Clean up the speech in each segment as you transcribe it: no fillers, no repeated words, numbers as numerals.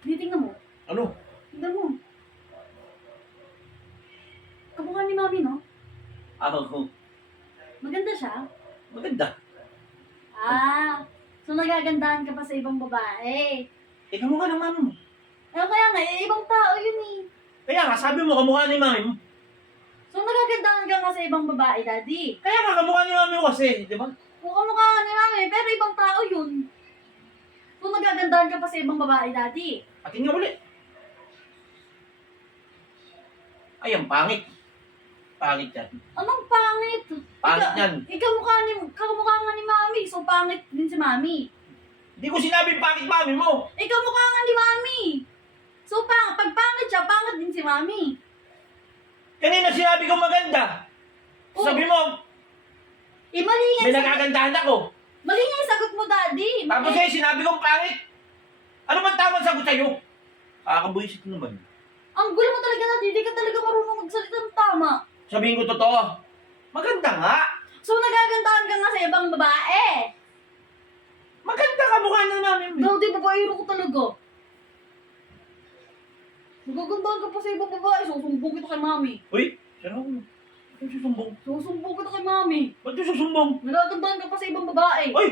Tingnan mo. Ano? Tingnan mo. Kamukha ni Mami, no? Ako. Maganda siya. Maganda. So nagagandahan ka pa sa ibang babae. Eh, kamukha ng mami mo. Kaya nga, ibang tao yun eh. Kaya nga, sabi mo kamukha ni mami mo. So nagagandahan ka nga sa ibang babae, Daddy. Kaya nga, kamukha ni mami mo kasi, di ba? O kamukha nga ni Mami, pero ibang tao yun. So nagagandahan ka pa sa ibang babae, Daddy. Atin nga ulit. Ay, ang pangit. Pangit yan. Anong pangit? Pangit yan. Kamukha nga ni Mami, so pangit din si Mami. Hindi ko sinabing pangit mami mo. Kamukha nga ni Mami. So pag pangit siya, pangit din si Mami. Kanina sinabi ko maganda. Oh. Sabi mo, Mali nga may nagagandahan ako. Mali nga yung sagot mo, Daddy. Tapos eh, sinabi kong pangit. Ano bang tamang sagot sa'yo? Kakakabuisit naman. Ang gulo mo talaga, Daddy. Hindi ka talaga marunong magsalita ng tama. Sabihin ko totoo. Maganda nga. So nagagandahan ka nga sa ibang babae. Maganda ka mukha ng mami mo. Daddy, babaero ko talaga. Nagagandahan ka pa sa ibang babae. Susumbong kita kay Mami. Uy, sarap mo. Ba't yung susumbong? Susumbong kita kay Mami. Ba't yung susumbong? Nagagandahan ka pa sa ibang babae. Uy!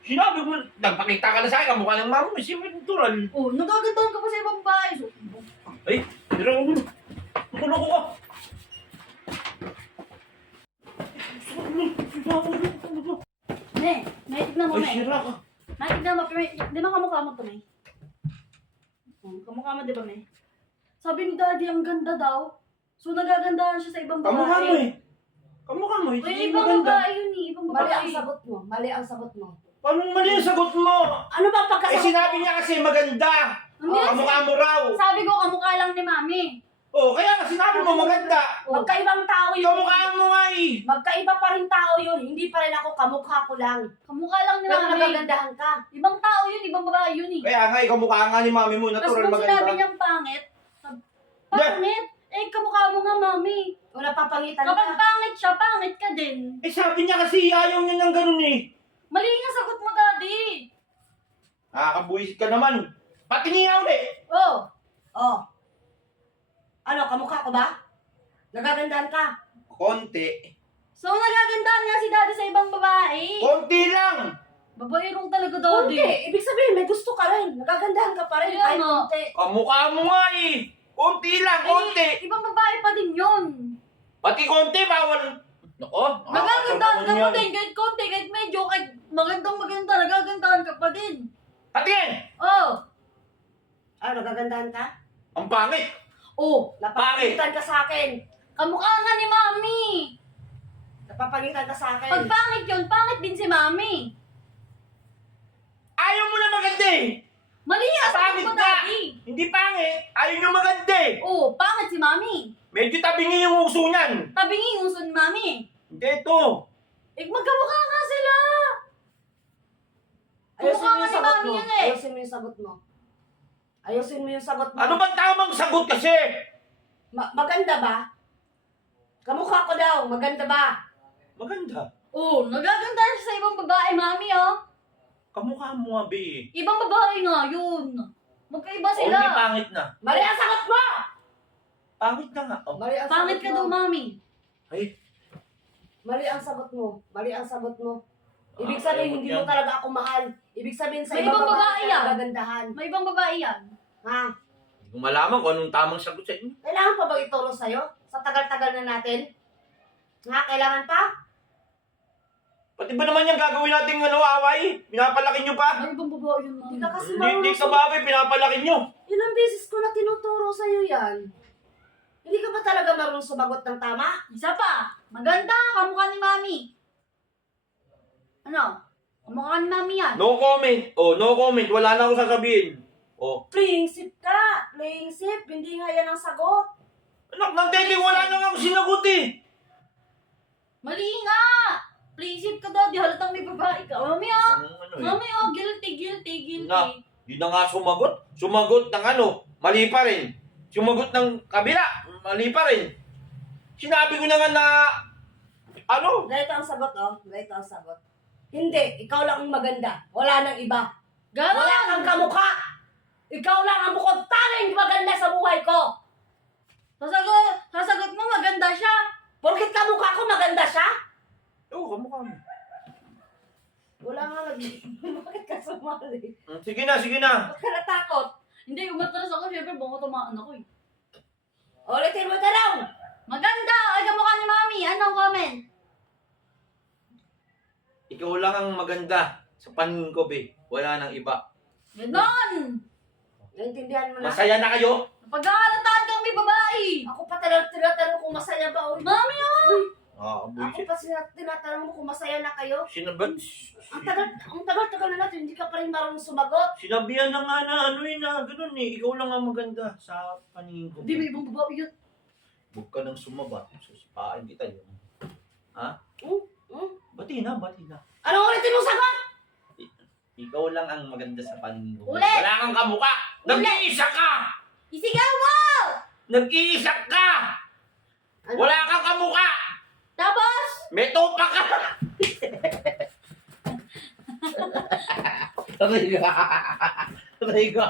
Sinabi mo, nagpakita ka na sa akin, kamukha ng mami mo. Siyempre, natural. Oh, nagagandahan ka pa sa ibang babae. Susumbong. Ay, tira ko muna. Nakuloko ka. Ne, may tignan mo, Ay, ne. sira ka. May tignan mo, di ba kamukha mo to, ne? Kamukha mo, di ba, ne? Sabi ni Daddy, ang ganda daw. So, nagagandahan siya sa ibang babae. Kamukha mo eh. Kamukha mo eh. Ay, Hindi ibang maganda. babae yun eh. Ibang Mali babae. ang sagot mo. Mali ang sagot mo. Paano mali ang sagot mo? Ano ba Eh, pagkasagot? sinabi niya kasi maganda. Hindi lang Kamukha mo raw. Sabi ko, kamukha lang ni Mami. Oh, kaya nga sinabi mo maganda. Magkaibang tao yun. Kamukha mo nga eh. Magkaiba pa rin tao yun. Hindi pa rin ako, kamukha ko lang. Kamukha lang ni Pero Mami. nagagandahan ka. Ibang tao yun, ibang babae yun eh. Kaya nga, kamukha nga ni mami mo. Tapos Natural kung sinabi maganda. niyang pangit, pangit? Kamukha mo nga, Mami. O napapangitan Kapag ka. pangit siya, pangit ka din. Eh, sabi niya kasi ayaw niya ng ganun eh. Mali nga sagot mo, Daddy. Nakakabuisit ka naman. Patingin nga ulit. Oh, Oh. Ano, kamukha ko ba? Nagagandahan ka. Konti. so nagagandahan nga si Daddy sa ibang babae. Konti lang. Babaerong talaga, Kunti. Daddy. Ibig sabihin, may gusto ka rin. Nagagandahan ka pa rin. Kaya Kahit nga. kunti. Kamukha mo nga eh. Konti lang, konti. Ibang babae pa din yun. Pati konti, bawal. Nako, Nagagandahan ka pa yan. din, kahit konti, kahit medyo, kahit maganda, nagagandahan ka pa din. Patingin. Oh, Ano, nagagandahan ka? Ang pangit. oh, Napapangitan ka sa akin. kamukha nga ni Mami. Napapangitan ka sa akin. Pag pangit yun, pangit din si Mami. Ayaw mo na maganda eh. Mali nga sagot Pangit mo, ka. Daddy. Hindi pangit. Ayaw nyo maganda eh. Oh, pangit si Mami. Medyo tabingi yung uso niyan. Tabingi yung uso ni Mami. Hindi ito. Magkamukha nga sila. Ayusin Kamukha mo nga yung ni sagot Mami mo. yan eh. Ayusin mo yung sagot mo. Ayusin mo yung sagot mo. Ano bang tamang sagot kasi? Maganda ba? Kamukha ko daw. Maganda ba? Maganda. Oh, nagagandahan siya sa ibang babae, Mami, oh. Kamukha mo nga, be. Ibang babae nga, yun. Magkaiba O, hindi sila. pangit na. Mali ang sagot mo! Pangit na nga. Oh. Mali ang Pangit sagot ka mo. daw, Mami. Ay, Mali ang sagot mo. Mali ang sagot mo. Ibig Ah, sabihin, ayaw hindi yan. mo talaga ako mahal. Ibig sabihin sa May ibang ibang babae babae yan. ka gagandahan. May ibang babae yan. Ha? hindi ko malaman kung anong tamang sagot sa inyo. Kailangan pa ba ituro sa'yo? Sa tagal-tagal na natin? Ha? Kailangan pa? Pati ba naman yung gagawin natin away? Pinapalaki nyo pa? May ibang babae yun, Mami. Hindi ka kasi Hindi marunong ka bagay, pinapalaki nyo. Ilang beses ko na tinuturo sa'yo yan. Hindi ka ba talaga marunong sumagot ng tama? Isa pa. Maganda, kamukha ni Mami. Ano? Kamukha ni Mami yan. No comment. Oh, no comment. Wala na ako sasabihin. Oh. Playing sip ka! Playing sip! Hindi nga yan ang sagot! Anak ng tete, wala na nga ako sinagot eh. Mali nga. Please, ka daw. Di halatang may babae ka. Mami, oh. Ano eh? Mami, oh. Guilty. Na, di na nga sumagot. Sumagot ng ano, mali pa rin. Sumagot ng kabila, mali pa rin. Sinabi ko na nga na, ano? Ganito ang sagot, oh. Ganito ang sagot. Hindi, ikaw lang ang maganda. Wala nang iba. Ganon. Wala kang kamukha! Ikaw lang ang bukod tanging maganda sa buhay ko. Sasagot mo maganda siya. Porkit kamukha ko maganda siya? Oo, kamukha mo. Wala nga lagi. Bakit ka sumali? Sige na, sige na. Ba't ka natakot? Hindi, umatras ako. Siyempre, bunga tumaan ako eh. Ulitin mo tanong. Maganda! Ay, kamukha ni Mami. Anong comment? Ikaw lang ang maganda sa paningin ko, be. Wala nang iba. Ganon! Naintindihan mo na? Masaya na kayo? Pagkakalataan kang may babae. Ako pa talagang tinatanong kung masaya ba o hindi. Mami naman! Ah, Ako pa tinatanong mo kung masaya na kayo. Sinabat, Ang tagal na natin, hindi ka pa rin marunong sumagot. sinabihan na nga na ano yun na, ganun eh. Ikaw lang ang maganda sa paningin ko. Hindi, may ibang babae yun. Huwag ka nang sumabat. Susipain kita yun. Ha? Hmm? Bati na, bati na. Anong ulitin mong sagot? Ikaw lang ang maganda sa paningin ko. Ulit! Wala kang kamukha! Nag-iisa ka! Isigaw mo! Nag-iisa ka! Ano? Wala kang kamukha! Tapos, May tupa ka! Aray ka! Aray ka!